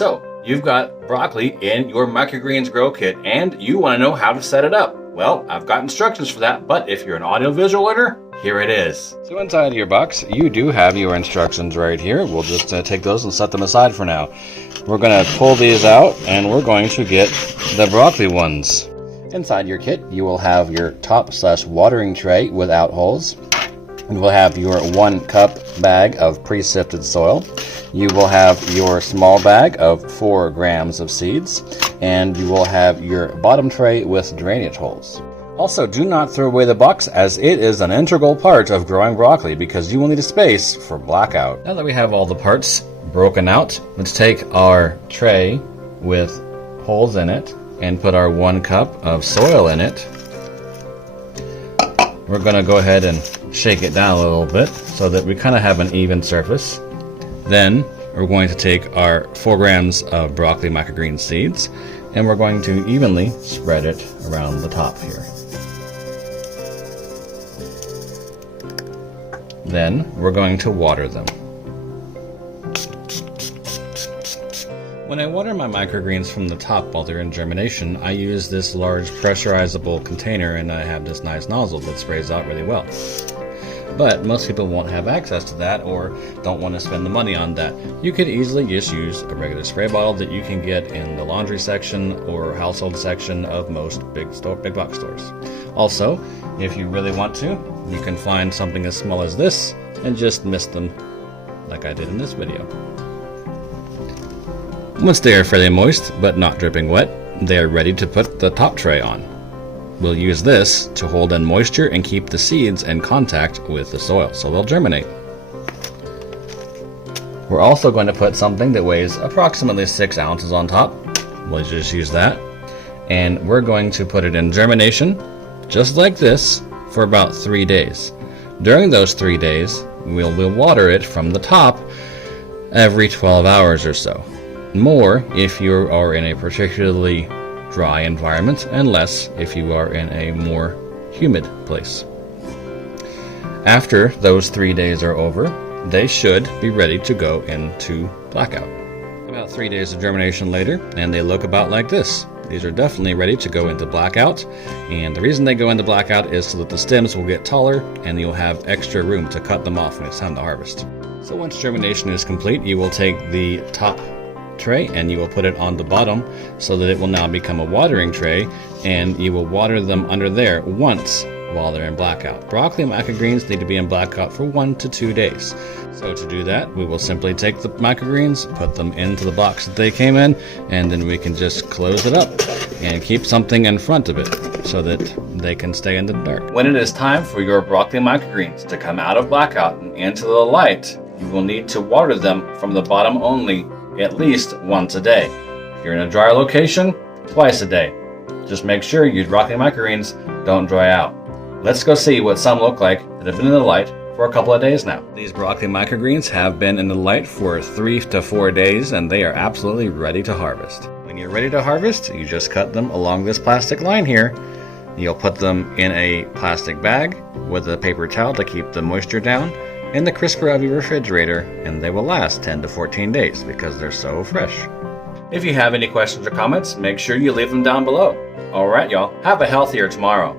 So, you've got broccoli in your microgreens grow kit and you want to know how to set it up. Well, I've got instructions for that, but if you're an audio-visual learner, here it is. So inside your box, you do have your instructions right here. We'll just take those and set them aside for now. We're going to pull these out and we're going to get the broccoli ones. Inside your kit, you will have your top/watering tray without holes. You will have your 1 cup bag of pre-sifted soil. You will have your small bag of 4 grams of seeds. And you will have your bottom tray with drainage holes. Also, do not throw away the box as it is an integral part of growing broccoli because you will need a space for blackout. Now that we have all the parts broken out, let's take our tray with holes in it and put our 1 cup of soil in it. We're going to go ahead and shake it down a little bit so that we kind of have an even surface. Then we're going to take our 4 grams of broccoli microgreen seeds and we're going to evenly spread it around the top here. Then we're going to water them. When I water my microgreens from the top while they're in germination, I use this large pressurizable container and I have this nice nozzle that sprays out really well. But most people won't have access to that or don't want to spend the money on that. You could easily just use a regular spray bottle that you can get in the laundry section or household section of most big box stores. Also, if you really want to, you can find something as small as this and just mist them like I did in this video. Once they are fairly moist but not dripping wet, they are ready to put the top tray on. We'll use this to hold in moisture and keep the seeds in contact with the soil so they'll germinate. We're also going to put something that weighs approximately 6 ounces on top. We'll just use that. And we're going to put it in germination, just like this, for about 3 days. During those 3 days, we'll water it from the top every 12 hours or so. More if you are in a particularly dry environment, and less if you are in a more humid place. After those 3 days are over, they should be ready to go into blackout. About 3 days of germination later, and they look about like this. These are definitely ready to go into blackout, and the reason they go into blackout is so that the stems will get taller and you'll have extra room to cut them off when it's time to harvest. So once germination is complete, you will take the top tray and you will put it on the bottom so that it will now become a watering tray, and you will water them under there once while they're in blackout. Broccoli microgreens need to be in blackout for 1 to 2 days. So to do that, we will simply take the microgreens, put them into the box that they came in, and then we can just close it up and keep something in front of it so that they can stay in the dark. When it is time for your broccoli microgreens to come out of blackout and into the light, you will need to water them from the bottom only at least once a day. If you're in a dry location, twice a day. Just make sure your broccoli microgreens don't dry out. Let's go see what some look like that have been in the light for a couple of days now. These broccoli microgreens have been in the light for 3 to 4 days and they are absolutely ready to harvest. When you're ready to harvest, you just cut them along this plastic line here. You'll put them in a plastic bag with a paper towel to keep the moisture down in the crisper of your refrigerator, and they will last 10 to 14 days because they're so fresh. If you have any questions or comments, make sure you leave them down below. Alright y'all, have a healthier tomorrow.